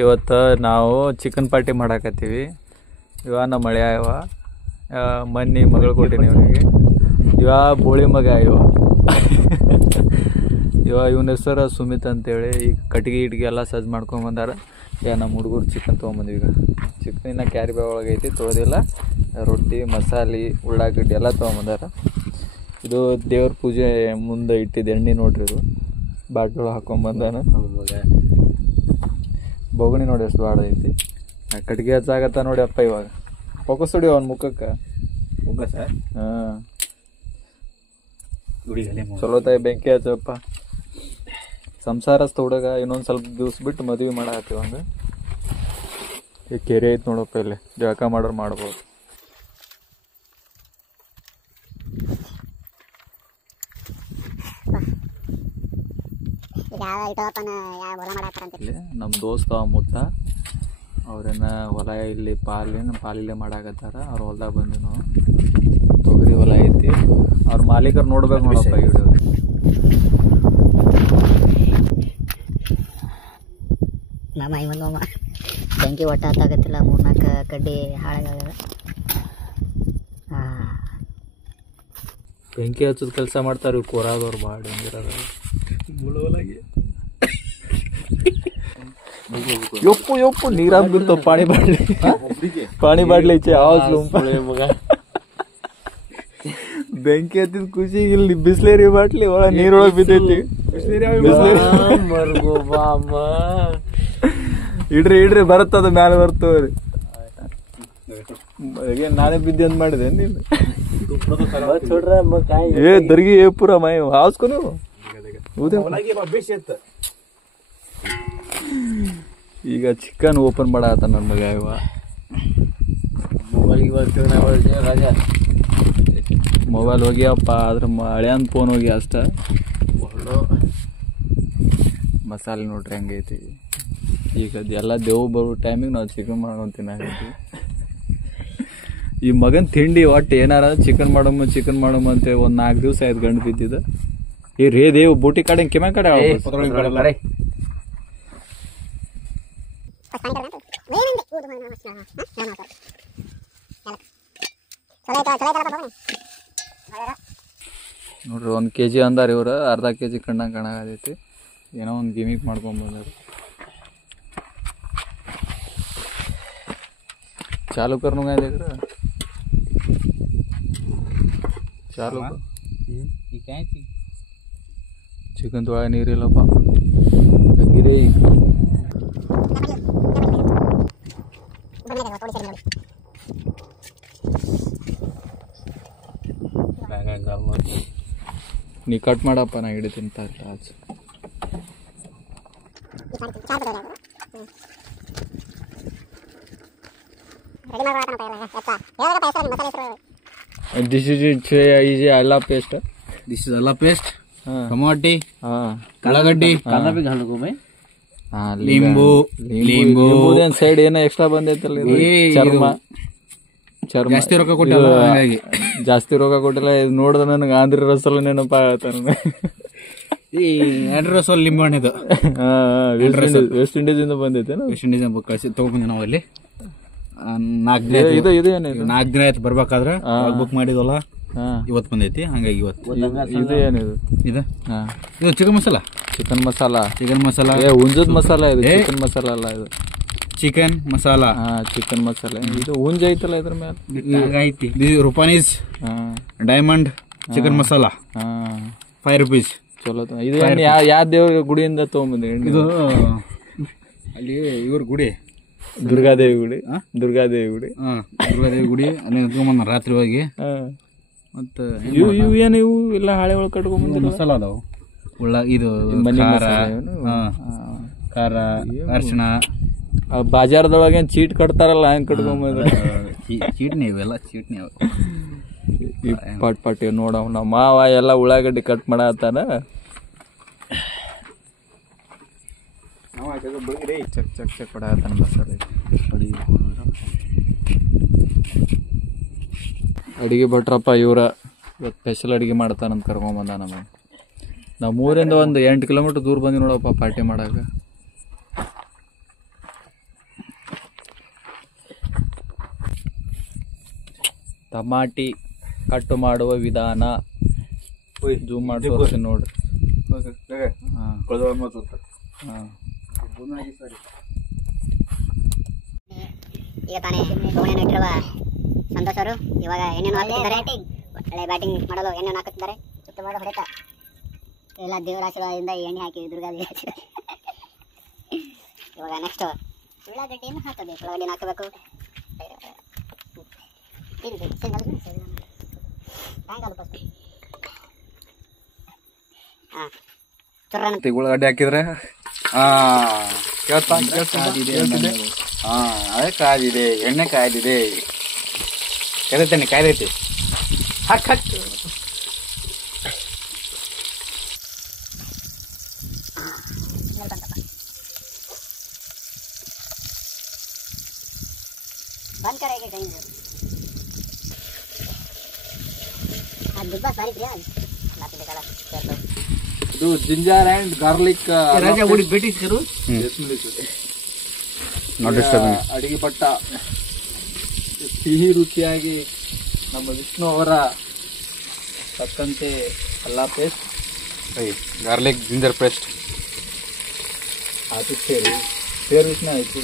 ಇವತ್ತು ನಾವು chicken party ಮಾಡಾಕತ್ತೀವಿ. ಇವ ನಮ್ಮ ಮಳೆ ಇವ ಮನ್ನಿ ಮಗಳು ಕೊಟ್ಟಿನಿ ಇವನಿಗೆ. ಇವ ಬೋಳಿ ಮಗ ಇವನ ಹೆಸರು ಸುಮಿತ್ ಅಂತೇಳಿ. ಈಗ ಕಟ್ಟಿಗೆ ಇಟ್ಗೆ ಎಲ್ಲ ಸಜ್ಜು ಮಾಡ್ಕೊಂಬಂದಾರ. ನಮ್ಮ ಹುಡುಗರು ಚಿಕನ್ ತೊಗೊಂಬಂದ್ವಿ. ಈಗ ಚಿಕನಿನ ಕ್ಯಾರಿ ಬ್ಯಾಗ್ ಒಳಗೈತಿ, ತೊಳೆದಿಲ್ಲ. ರೊಟ್ಟಿ ಮಸಾಲೆ ಉಳ್ಳಾಗಡ್ಡಿ ಎಲ್ಲ ತೊಗೊಂಬಂದಾರ. ಇದು ದೇವ್ರ ಪೂಜೆ ಮುಂದೆ ಇಟ್ಟಿದ್ದು ಎಣ್ಣೆ ನೋಡ್ರಿ. ಇದು ಬಾಟ್ಲು ಹಾಕೊಂಬಂದಾನ. ಬೊಗಣಿ ನೋಡಿ ಎಷ್ಟು ಬಾಡ ಐತಿ. ಕಟ್ಗೆ ಹಚ್ಚಾಗತ್ತ ನೋಡಿ ಅಪ್ಪ. ಇವಾಗ ಫೋಕಸ್ ಹೊಡಿ ಅವನ ಮುಖಕ್ಕೆ. ಹಾಂ ಚಲೋ ತಾಯಿ ಬೆಂಕಿ ಹಚ್ಚಪ್ಪ. ಸಂಸಾರಸ್ಥ ಹುಡುಗ. ಇನ್ನೊಂದು ಸ್ವಲ್ಪ ದಿವ್ಸ ಬಿಟ್ಟು ಮದುವೆ ಮಾಡಾಕತ್ತೀವಿ. ಹಂಗೆ ಈ ಕೆರೆ ಐತಿ ನೋಡಪ್ಪ, ಇಲ್ಲಿ ಜಳಕ ಮಾಡೋರು ಮಾಡ್ಬೋದು. ನಮ್ಮ ದೋಸ್ತ ಮುತ್ತ ಅವ್ರೇನ ಹೊಲ ಇಲ್ಲಿ ಪಾಲಿಲ್ಲೇ ಮಾಡಾಕತ್ತಾರ. ಅವ್ರ ಹೊಲ್ದಾಗ ಬಂದ್ವಿ ನಾವು. ತೊಗರಿ ಹೊಲ ಐತಿ. ಅವ್ರ ಮಾಲೀಕರು ನೋಡ್ಬೇಕು ನೋಡಪ್ಪ ಈ ವಿಡಿಯೋ. ನಮ್ಮ ಐಮಂದು ಬೆಂಕಿ ಒಟ್ಟ ಹತ್ತಾಗತ್ತಿಲ್ಲ. 3-4 ಕಡ್ಡಿ ಹಾಳಾಗ್ಯದ. ಬೆಂಕಿ ಹಚ್ಚದ ಕೆಲಸ ಮಾಡ್ತಾರೆ ಇವ್ರು. ಕೋರಾದವ್ರು ಭಾಳ ಡೇಂಜರ್ ಅದ. ಯಪ್ಪು ನೀರಾಗ ಬಿಡ್ತಾವ. ಪಾಣಿ ಬಾಡ್ಲಿ ಐತೆ ಮಗ. ಬೆಂಕಿ ಹತ್ತಿದ ಖುಷಿ ಇಲ್ಲಿ ಬಿಸ್ಲೇರಿ ಬಾಟ್ಲಿ ಒಳ ನೀರೊಳಗೆ ಬಿದ್ದೈತಿ. ಇಡ್ರಿ ಬರುತ್ತದ ಮ್ಯಾಲೆ ಬರ್ತವ್ರಿ. ನಾನೇ ಬಿದ್ದೆ ಅಂತ ಮಾಡಿದೆ ನೀನು. ದರ್ಗಿ ಪೂರ ಮೈ ಹಾಸ್ಕೊ ನೀವು. ಈಗ ಚಿಕನ್ ಓಪನ್ ಮಾಡತ್ತ ನನ್ನ ಮಗ. ಇವ ಮೊಬೈಲ್ ಹೋಗ್ಯಪ್ಪ. ಆದ್ರೆ ಹಳೆಯನ್ ಫೋನ್ ಹೋಗಿ ಅಷ್ಟ. ಮಸಾಲೆ ನೋಡ್ರಿ ಹೆಂಗೈತಿ. ಈಗ ಎಲ್ಲ ದೇವ್ ಬರೋ ಟೈಮಿಗೆ ನಾವು ಚಿಕನ್ ಮಾಡ್ಕೊಂಡು ತಿನ್ನಾಕತ್ತೀವಿ. ಈ ಮಗನ್ ತಿಂಡಿ ಒಟ್ಟು ಏನಾರ ಚಿಕನ್ ಮಾಡಮ್ಮ ಅಂತ ಒಂದು 4 ದಿವಸ ಆಯ್ತು ಗಂಡು ಬಿದ್ದಿದ್ದ. ಈ ರೇ ದೇವ್ ಬೂಟಿ ಕಡೆ ಕಿಮ ಕಡೆ ನೋಡ್ರಿ. 1 kg ಅಂದಾರ ಇವ್ರು. ಅರ್ಧ kg ಕಣ್ಣಾಗತೈತಿ. ಏನೋ ಒಂದು ಗಿಮಿಕ್ ಮಾಡ್ಕೊಂಡ್ಬಂದಾರ. चालू करणं काय देख चालू काय चिकन तोळा ನೀರಿಲ್ಲಪ್ಪ ಗಿರಿ. ನೀ ಕಟ್ ಮಾಡಪ್ಪ, ನಾ ಹಿಡಿತೀನಿ Taj. This is alla paste. This is alla paste. टमाटे, ಕಳಗಡ್ಡಿ, ಕಾಂದ ಬಿ ಹಾಕಬೇಕು ಬೈ. ಲಿಂಬು ಏನು ಸೈಡ್ ಏನೋ ಎಕ್ಸ್ಟ್ರಾ ಬಂದೈತಲ್ಲ. ಚರ್ಮ ಜಾಸ್ತಿ ರೊಕ್ಕ ಕೊಟ್ಟಿಲ್ಲ. ಹಾಗಾಗಿ ಜಾಸ್ತಿ ರೊಕ್ಕ ಕೊಟ್ಟಿಲ್ಲ. ಇದು ನೋಡಿದ್ರೆ ನನಗೆ ಆಂಧ್ರ ರಸಲ್ ನೆನಪಾಗತ್ತ. ಈ ಆಂಧ್ರ ರಸಲ್ ಲಿಂಬು ಹಣ್ಣಿದು ವೆಸ್ಟ್ ಇಂಡೀಸ್ ಇಂದ ಬಂದೈತೆ. ವೆಸ್ಟ್ ಇಂಡೀಸ್ ಕಳಿಸಿ ತಗೊಂಡ್ಬಂದಿ ನಾವು ಅಲ್ಲಿ. 4 ದಿನ ಆಯ್ತು ಬರ್ಬೇಕಾದ್ರೆ. ಬುಕ್ ಮಾಡಿದ್ವಲ್ಲ, ಇವತ್ತು ಬಂದೈತಿ. ಹಂಗಾಗಿ ಇವತ್ತು ಇದು ಏನಿದು? ಇದು ಚಿಕನ್ ಮಸಾಲ. ಚಿಕನ್ ಮಸಾಲ ಹುಂಜದ ಮಸಾಲ. ಇದು ಚಿಕನ್ ಮಸಾಲ ಅಲ್ಲ, ಇದು ಚಿಕನ್ ಮಸಾಲ. ಚಿಕನ್ ಮಸಾಲೆ. ಇದು ಹುಂಜ ಐತಲ್ಲ ಇದ್ರ ಮೇಲೆ ಐತಿ. ಇದು ರೂಪಾನೀಸ್ ಡೈಮಂಡ್ ಚಿಕನ್ ಮಸಾಲ 5 rupees. ಚಲೋ. ಇದು ಯಾವ ದೇವ್ರ ಗುಡಿಯಿಂದ ತಗೊಂಬಂದಿ? ಇದು ಅಲ್ಲಿ ಇವ್ರ ಗುಡಿ, ದುರ್ಗಾದೇವಿ ಗುಡಿ. ದುರ್ಗಾದೇವಿ ಗುಡಿ ಅಲ್ಲಿ ತಗೊಂಬಂದ ರಾತ್ರಿ ಹೋಗಿ. ಮತ್ತೆ ಇವು ಏನು ಇವು ಎಲ್ಲ ಹಾಳೆ ಒಳಗೆ ಕಟ್ಕೊಂಡ್ ಮಸಾಲ ಅದಾವು. ಇದು ಖಾರ ಅರಿಶಿಣ. ಬಾಜಾರದೊಳಗೆ ಚೀಟ್ ಕಟ್ತಾರಲ್ಲ, ಹಂಗೆ ಕಟ್ಕೊಂಬಂದ. ಚೀಟ್ನಿ ಇವೆಲ್ಲ ಚೀಟ್ನಿ ಅವ. ಪಟ್ ನೋಡವ್ ನಮ್ಮ ಮಾವ ಎಲ್ಲ ಉಳ್ಳಾಗಡ್ಡಿ ಕಟ್ ಮಾಡತ್ತಾನ. ಚಕ್ ಕೊಡತ್ತಾನ ಮಸಾಲೆ. ಅಡಿಗೆ ಭಟ್ರಪ್ಪ ಇವ್ರ ಇವತ್ತು ಸ್ಪೆಷಲ್ ಅಡಿಗೆ ಮಾಡ್ತಾನಂತ ಕರ್ಕೊಂಬಂದ ನಮಗೆ. ನಾವು 3ರಿಂದ ಒಂದು 8 ಕಿಲೋಮೀಟರ್ ದೂರ ಬಂದಿ ನೋಡಪ್ಪ ಪಾರ್ಟಿ ಮಾಡಾಕ. ಟಮಾಟಿ ಕಟ್ಟು ಮಾಡುವ ವಿಧಾನ ಜೂಮ್ ಮಾಡಿ ತೋರಿಸ್ತೀನಿ ನೋಡ್ರಿ. ಹಾಂ ಹಾಂ ಈಗ ತಾನೇ ಗೋಣೆಯನ್ನು ಇಟ್ಟಿರುವ ಸಂತೋಷ್ ಅವರು ಇವಾಗ ಎಣ್ಣೆಯನ್ನು ಹಾಕುತ್ತಿದ್ದಾರೆ. ಒಳ್ಳೆ ಬ್ಯಾಟಿಂಗ್ ಮಾಡಲು ಎಣ್ಣೆಯನ್ನು ಹಾಕುತ್ತಿದ್ದಾರೆ. ಸುತ್ತಮುತ್ತ ಹೊಡೆತ ಎಲ್ಲ ದೇವರ ಆಶೀರ್ವಾದದಿಂದ ಎಣ್ಣೆ ಹಾಕಿ ದುರ್ಗಾದೇವಿ ಹಾಕಿದ್ದಾರೆ. ಇವಾಗ ನೆಕ್ಸ್ಟ್ ಉಳ್ಳಾಗಡ್ಡಿಯನ್ನು ಹಾಕಬೇಕು. ಉಳ್ಳಾಗಡ್ಡಿನ ಹಾಕಬೇಕು. ಉಳ್ಳಾಗಡ್ಡಿ ಹಾಕಿದ್ರೆ ಅದೇ ಕಾದಿದೆ, ಎಣ್ಣೆ ಕಾಯ್ದಿದೆ, ಎಣ್ಣೆ ಕಾಯ್ದೈತಿ. ಹಾಕ್ ಹಾಕ್ बंद करेंगे कहीं से आज बिग बॉस सारी प्रिया लाती निकाला ಇದು ಜಿಂಜರ್ ಅಂಡ್ ಗಾರ್ಲಿಕ್ ರಾಜಾ ಉಡಿ ಭೇಟಿ ಕರು ಅಡಿಗೆ ಪಟ್ಟ ಸಿಹಿ ರುಚಿಯಾಗಿ ನಮ್ಮ ವಿಷ್ಣು ಅವರ ತಕ್ಕಂತೆ ಅಲ್ಲ ಪೇಸ್ಟ್ ಗಾರ್ಲಿಕ್ ಜಿಂಜರ್ ಪೇಸ್ಟ್ ಹಾಕಿ ಸೇರು ವಿಷ್ಣು ಆಯ್ತು.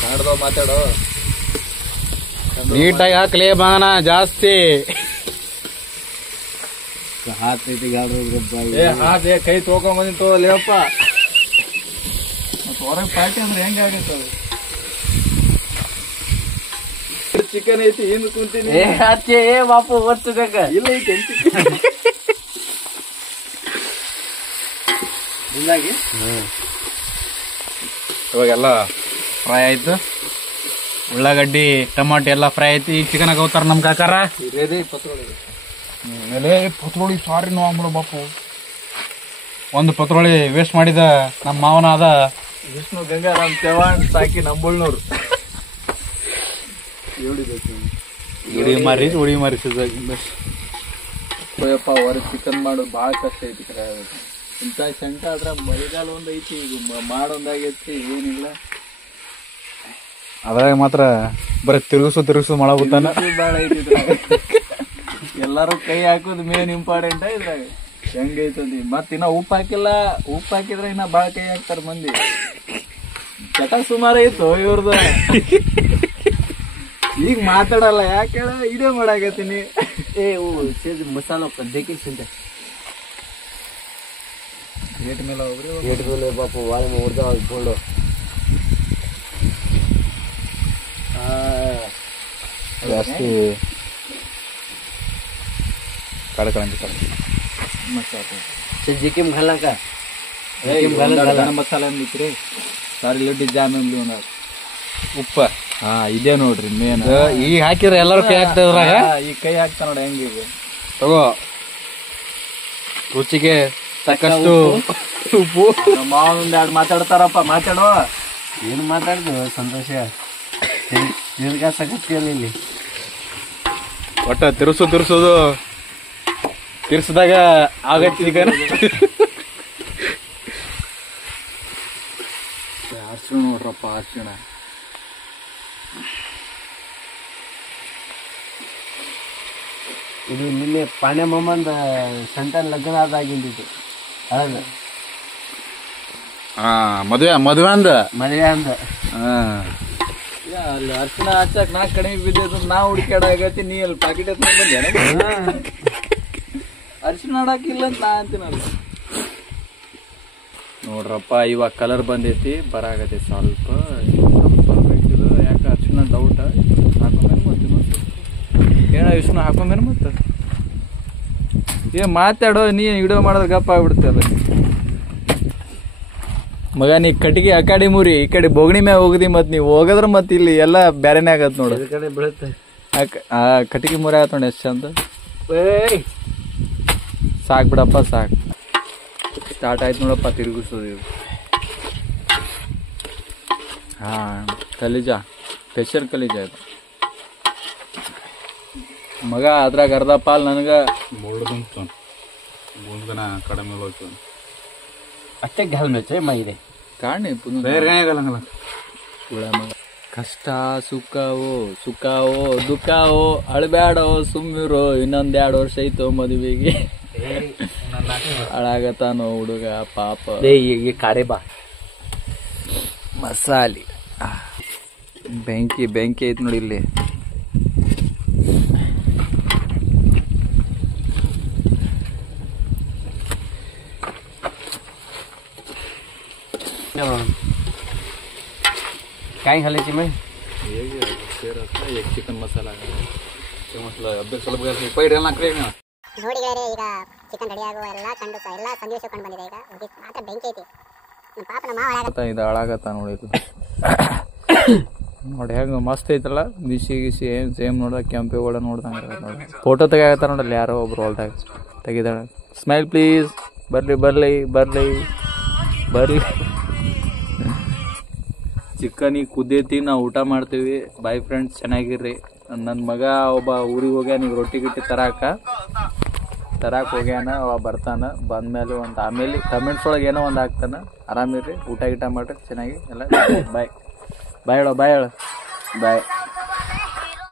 ಕನ್ನಡದವ ಮಾತಾಡೋ ನೀಟಾಗಿ ಹಾಕ್ಲೇ ಬಾನ ಜಾಸ್ತಿ ಹಾಕಿ ಕೈ ತೊಗೊಂಬಂದಿ ತೋಲೇಪ್ಪ. ಹೊರಗೆ ಪಾರ್ಟಿ ಅಂದ್ರೆ ಹೆಂಗ ಆಗೈತೆ ಅದು. ಚಿಕನ್ ಐತಿ ಹಿಂದ್ ಕುಂತೀನಿ ಬಾಪು ಒತ್ತುಗಾಕ ಇಲ್ಲ ಐತಿ ಹಿಂಗಾಗಿ ಇವಾಗೆಲ್ಲ ಫ್ರೈ ಆಯ್ತು. ಉಳ್ಳಾಗಡ್ಡಿ ಟಮಾಟಿ ಎಲ್ಲ ಫ್ರೈ ಆಯ್ತು. ಈಗ ಚಿಕನ್ ಹಾಕೋತಾರ ನಮ್ ಕಾಕಾರ. ಮೇಲೆ ಪತ್ರೋಳಿ ಸಾರಿ ನೋಡ್ಬಿಡು ಬಾಪು. ಒಂದು ಪತ್ರೋಳಿ ವೇಸ್ಟ್ ಮಾಡಿದ ನಮ್ಮ ಮಾವನ ಅದ ವಿಷ್ಣು ಗಂಗಾರಾಮ್ ಚವಾಣ್ ಸಾಕಿ ನಂಬಳ್ನವ್ರು ಉಡಿ ಮಾರಿಸಿದ ಯಪ್ಪ ಹೊರ ಚಿಕನ್ ಮಾಡೋದು ಭಾಳ ಕಷ್ಟ ಐತಿ. ಇಂಥ ಶಂಕ ಆದ್ರ ಮಳೆಗಾಲ ಒಂದ್ ಐತಿ, ಈಗ ಮಾಡೊಂದಾಗೈತಿ, ಏನಿಲ್ಲ. ಅದ್ರಾಗ ಮಾತ್ರ ಬರೀ ತಿರುಗಿಸು ಮಾಡಬಹುದಾನ ಭಾಳ ಐತಿ. ಎಲ್ಲಾರು ಕೈ ಹಾಕೋದು ಮೇನ್ ಇಂಪಾರ್ಟೆಂಟ್ ಇದ್ರಾಗ. ಹೆಂಗೈತಂದಿ ಮತ್ ಇನ್ನ ಉಪ್ಪು ಹಾಕಿಲ್ಲ. ಉಪ್ಪು ಹಾಕಿದ್ರೆ ಇನ್ನ ಭಾಳ ಕೈ ಹಾಕ್ತಾರ ಮಂದಿ. ಚಟ ಸುಮಾರು ಐತು ಇವ್ರದ್ದು. ಈಗ ಮಾತಾಡಲ್ಲ ಯಾಕೆ ಇದೇ ಮಾಡಾಕತ್ತೀನಿ. ಮಸಾಲ ಪದ್ಧತಿ ಏಟ್ ಮೇಲೆ ಹೋಗ್ರಿ ಬಾಪು ವಾರ ಹೊಡೆದು ಜಾಸ್ತಿ जिकिम घाला का ಮಸಾಲ ಅಂದಿತ್ರಿ. ಸಾರಿ ಲಡ್ಡಿ ಜಾಮೂನ್ ಉಪ್ಪ ಇದೇ ನೋಡ್ರಿ ಮೇನ್. ಈಗ ಹಾಕಿದ್ರೆ ಎಲ್ಲರೂ ಕೈ ಹಾಕ್ತದ್ರಾಗ. ಈ ಕೈ ಹಾಕ್ತಾ ನೋಡಿ ಹೆಂಗಿದೆ. ತಗೋ ರುಚಿಗೆ ತಕ್ಕಷ್ಟು ಉಪ್ಪು. ಮಾವೊಂದ್ ಎರಡು ಮಾತಾಡ್ತಾರಪ್ಪ. ಮಾತಾಡೋ ಏನು ಮಾತಾಡ್ದು ಸಂತೋಷ ಇಲ್ಲಿ ಒಟ್ಟ ತಿರ್ಸೋದು ತಿರ್ಸಿದಾಗ ಆಗತ್ತೆ. ಈಗ ಅರ್ಶಿಣ ನೋಡ್ರಪ್ಪ, ಅರ್ಶಿಣ ಇದು ನಿನ್ನೆ ಪಾಂಡ್ಯ ಮಾಮಂದ ಸಂತಾನ ಲಗ್ನ ಆದಾಗಿಂದಿದ್ದು. ಹೌದು ಮದುವೆ ಅಂದ ಅಲ್ಲಿ ಅರ್ಶಿಣ ಹಚ್ಚಾಕ್ ನಾ ಕಡಿಮೆ ಬಿದ್ದ ನಾ ಹುಡುಕಾಡಾಗತ್ತಿ. ನೀ ಅಲ್ಲಿ ಪಾಕೆಟ್ ಅರ್ಶಿಣ ಆಡಾಕಿಲ್ಲ ಅಂತ ನಾ ಅಂತೀನಲ್ಲ. ನೋಡ್ರಪ್ಪ ಇವಾಗ ಕಲರ್ ಬಂದೈತಿ, ಬರಾಗತಿ ಸ್ವಲ್ಪ ಬರ್ಬೇಕಿದು. ಯಾಕೆ ಅರ್ಶಿಣ ಡೌಟ್ ಹಾಕೊಂಬೇನು ಮತ್ತೆ ಏನ ವಿಷ್ಣು ಹಾಕೊಂಬೇನು ಮತ್ತೆ ಮಾತಾಡೋ. ನೀ ವಿಡಿಯೋ ಮಾಡೋದ್ರ ಗಪ್ಪ ಆಗ್ಬಿಡ್ತಲ್ಲ ಮಗ. ನೀ ಕಟ್ಟಿಗೆ ಆ ಕಡೆ ಮುರಿ, ಈ ಕಡೆ ಬೋಗಣಿ ಮ್ಯಾಗ ಹೋಗದಿ. ಮತ್ ನೀವ್ ಹೋಗದ್ರ ಮತ್ ಇಲ್ಲಿ ಎಲ್ಲಾ ಬ್ಯಾರೆನೇ ಆಗತ್ ನೋಡು. ಆ ಕಟ್ಟಿಗೆ ಮುರಿ ಆಗತ್ ನೋಡಿ ಎಷ್ಟು ಚಂದ. ಸಾಕ್ ಬಿಡಪ್ಪ ಸಾಕ್. ಸ್ಟಾರ್ಟ್ ಆಯ್ತು ನೋಡಪ್ಪ ತಿರುಗಿಸೋದು ಇದು. ಕಲಿಜಾ ಸ್ಪೆಷಲ್ ಕಲಿಜಾ ಇದು ಮಗ. ಅದ್ರಾಗ ಅರ್ಧ ಪಾಲ್ ನನಗ ಕಡಿಮೆ ಅಷ್ಟೇ घाल ಮೆಚ್ಚೆ ಮೈದೆ ಕಾಣಿ ಪುನಃ ಬೇರೆ ಏನಾಗಲ್ಲ ಕಷ್ಟ ಸುಖವೋ ದುಃಖವೋ ಅಳಬ್ಯಾಡೋ ಸುಮ್ಮಿರೋ ಇನ್ನೊಂದ್ 2 ವರ್ಷ ಐತೋ ಮದುವೆಗೆ ಅಳಾಗತಾನೋ ಹುಡುಗ ಪಾಪ ಈ ಕಾಡೆ ಬಾ ಮಸಾಲೆ ಬೆಂಕಿ ಐತ್ ನೋಡಿ ಇಲ್ಲಿ काय घालायची मग ಚಿಕನ್ ಮಸಾಲ ಸ್ವಲ್ಪ ಪೈಡ್ ಎಲ್ಲ ಹಾಕ್ರಿ ನೋಡಿ ಗೆಳೆಯರೆ, ಈಗ ಚಿಕನ್ ರೆಡಿ ಆಗುವ ಎಲ್ಲ ಸನ್ನಿವೇಶ ಕಂಡು ಬಂದಿದೆ. ಈಗ ಮಾತ್ರ ಬೆಂಕಿ ಐತಿ. ನಮ್ಮ ಪಾಪನ ಮಾವ ಇದು ಹಾಳಾಗತ್ತ ನೋಡಿ ಇದು ನೋಡಿ ಹೆಂಗ ಮಸ್ತ್ ಐತಲ್ಲ ಬಿಸಿ ಏನ್ ಸೇಮ್ ನೋಡ ಕೆಂಪೇಗೌಡ ನೋಡ್ದಂಗ ನೋಡಿ ಫೋಟೋ ತೆಗಿಯಾಗತ್ತಾರ ನೋಡಲ್ಲ ಯಾರೋ ಒಬ್ರು ಹೊಲ್ದಾಗ ತೆಗಿದಾಳ. Smile please. ಬರ್ಲಿ ಚಿಕನಿಗೆ ಕುದ್ದೈತಿ, ನಾವು ಊಟ ಮಾಡ್ತೀವಿ. ಬಾಯ್ ಫ್ರೆಂಡ್ಸ್, ಚೆನ್ನಾಗಿರ್ರಿ. ನನ್ನ ಮಗ ಒಬ್ಬ ಊರಿಗೆ ಹೋಗ್ಯಾನ, ಈಗ ರೊಟ್ಟಿ ಗಿಟ್ಟಿ ತರಾಕ್ ಹೋಗ್ಯಾನ. ಅವ ಬರ್ತಾನ, ಬಂದ್ಮೇಲೆ ಆಮೇಲೆ ಕಮೆಂಟ್ಸ್ ಒಳಗೆ ಏನೋ ಒಂದು ಹಾಕ್ತಾನ. ಆರಾಮಿರ್ರಿ, ಊಟ ಮಾಡ್ರಿ ಚೆನ್ನಾಗಿ ಎಲ್ಲ. ಬಾಯ್ ಹೇಳೋ ಬಾಯ್.